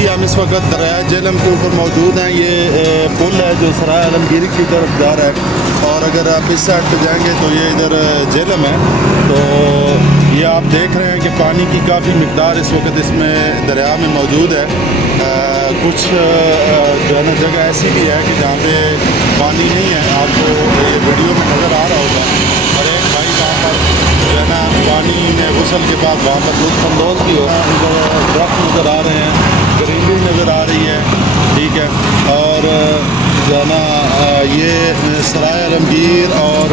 जी, हम इस वक्त दरिया झेलम के ऊपर मौजूद हैं। ये पुल है जो सराय आलमगीर की तरफ जा रहा है, और अगर आप इस साइड पे जाएंगे तो ये इधर झेलम है। तो ये आप देख रहे हैं कि पानी की काफ़ी मिकदार इस वक्त इसमें दरिया में मौजूद है। कुछ जो है ना जगह ऐसी भी है कि जहाँ पे पानी नहीं है, आपको ये वीडियो में नज़र आ रहा होगा। और एक भाई वहाँ पर जो है ना पानी में गुसल के बाद वहाँ पर लुत्फ़अंदोज़ भी हो रहा है। दरख्त नज़र आ रहे हैं, ग्रीनरी नज़र आ रही है, ठीक है। और जो है ना ये सराय आलमगीर और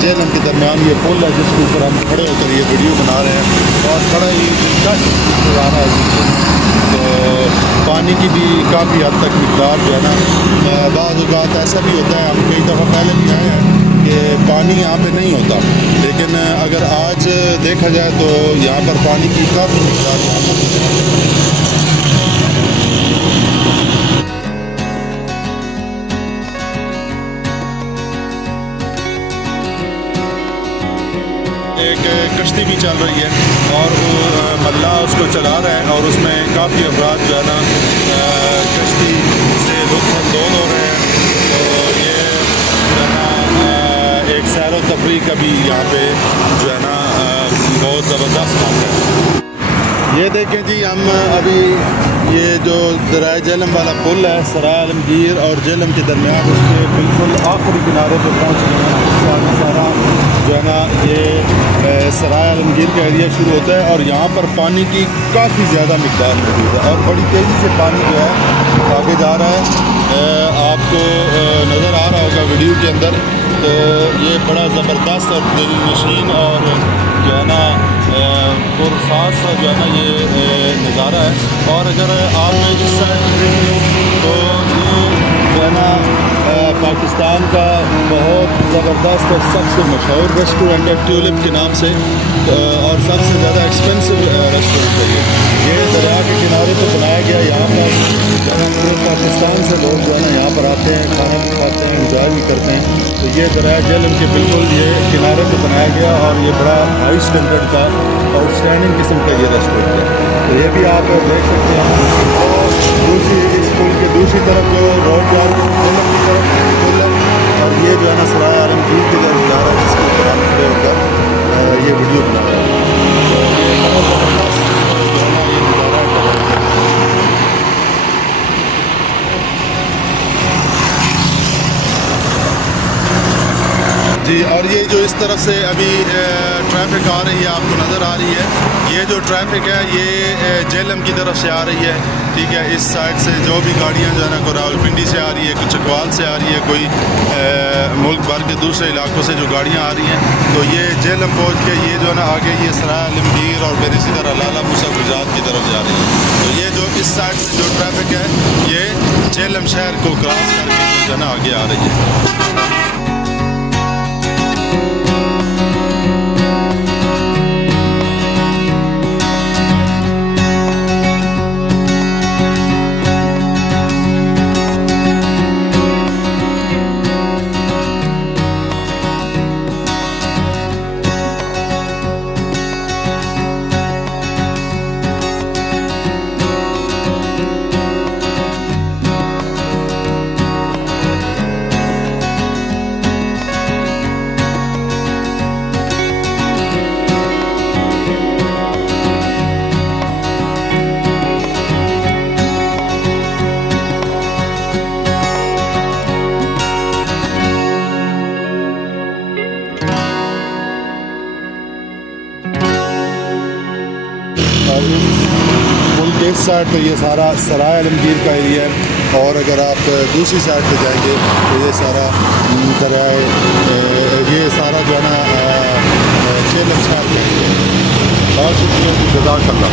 झेलम के दरमियान ये पुल है जिसके ऊपर हम खड़े होकर ये वीडियो बना रहे हैं, और बड़ा ही दिलचस्प नज़ारा है। तो पानी की भी काफ़ी हद तक मिकदार जो है ना, बाज़ औक़ात ऐसा भी होता है, हम कई दफ़ा पहले भी आए हैं कि पानी यहाँ पे नहीं होता, लेकिन अगर आज देखा जाए तो यहाँ पर पानी की काफ़ी मिकदार यहाँ पर एक कश्ती भी चल रही है, और वो मल्लाह उसको चला रहा है, और उसमें काफ़ी अफराद जो है ना कश्ती से लुत्फ़अंदोज़ हो रहे हैं। तो ये जो है ना एक सैर व तफरीह का भी यहाँ पे जो है ना बहुत ज़बरदस्त मौका है। ये देखें जी, हम अभी ये जो दरिया झेलम वाला पुल है सराय आलमगीर और झेलम के दरमियान, उसके बिल्कुल आखिरी किनारे पे पहुँच गए हैं। सारा जो है ना ये सराय आलमगीर का एरिया शुरू होता है, और यहाँ पर पानी की काफ़ी ज़्यादा मिकदार मौजूद है, और बड़ी तेज़ी से पानी जो है आगे जा रहा है। आपको नज़र आ रहा होगा वीडियो के अंदर। तो ये बड़ा ज़बरदस्त और दिलनशीन और जो है ना पुरसास सा जो है ना ये नज़ारा है। और अगर आप इस साइड देखें तो ये जो है ना पाकिस्तान का बहुत ज़बरदस्त और सबसे मशहूर रेस्टोरेंट है ट्यूलिप के नाम से, और सबसे ज़्यादा एक्सपेंसिव रेस्टोरेंट है ये दरिया के किनारे पर बनाया गया। यहाँ पर पूरे पाकिस्तान से लोग जो है ना यहाँ पर आते हैं, खाना भी खाते हैं, इंजॉय भी करते हैं। तो ये दरिया झेलम के बिल्कुल ये किनारे पर बनाया गया, और ये बड़ा हाई स्टैंडर्ड का आउटस्टैंडिंग किस्म का ये रेस्टोरेंट है। तो ये भी आप देख सकते हैं। और दूसरी इस पुल के दूसरी तरफ जो रोड जा रही है झेलम की तरफ पुल है, और ये जो है ना सराय आलमगीर की तरफ जा रहा है, जिसके ऊपर हम खड़े होकर ये वीडियो बना रहे हैं। तो ये बहुत ज़बरदस्त जो है ना ये नज़ारा है। जी, और ये जो इस तरफ से अभी ट्रैफिक आ रही है, आपको नज़र आ रही है। ये जो ट्रैफिक है ये झेलम की तरफ से आ रही है, ठीक है। इस साइड से जो भी गाड़ियाँ जो है ना कोई रावलपिंडी से आ रही है, कोई चकवाल से आ रही है, कोई मुल्क भर के दूसरे इलाकों से जो गाड़ियाँ आ रही हैं, तो ये झेलम पहुँच के ये जो है ना आगे ये सराय आलमगीर और फिर इसी तरह लाला मूसा गुजरात की तरफ जा रही है। तो ये जो इस साइड से जो ट्रैफिक है ये झेलम शहर को क्रॉस करके जो है ना आगे आ रही है। पुल के इस साइड पे ये सारा सराय आलमगीर का एरिया है, और अगर आप दूसरी साइड पे जाएंगे तो ये सारा दरिया ये सारा जो है ना झेलम शहर का एरिया है। और शुक्रिया, जज़ाकल्लाह।